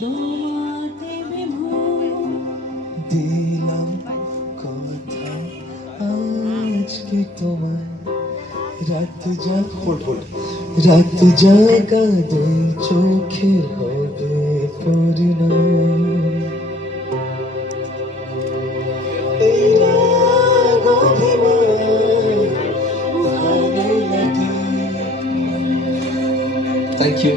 তোমাতে বিভোর দিলাম কথা আজকে তোমায় রাত জাগা দুই চোখে হবে পরিণাম এই রাগ অভিমান ভালো লাগে। Thank you.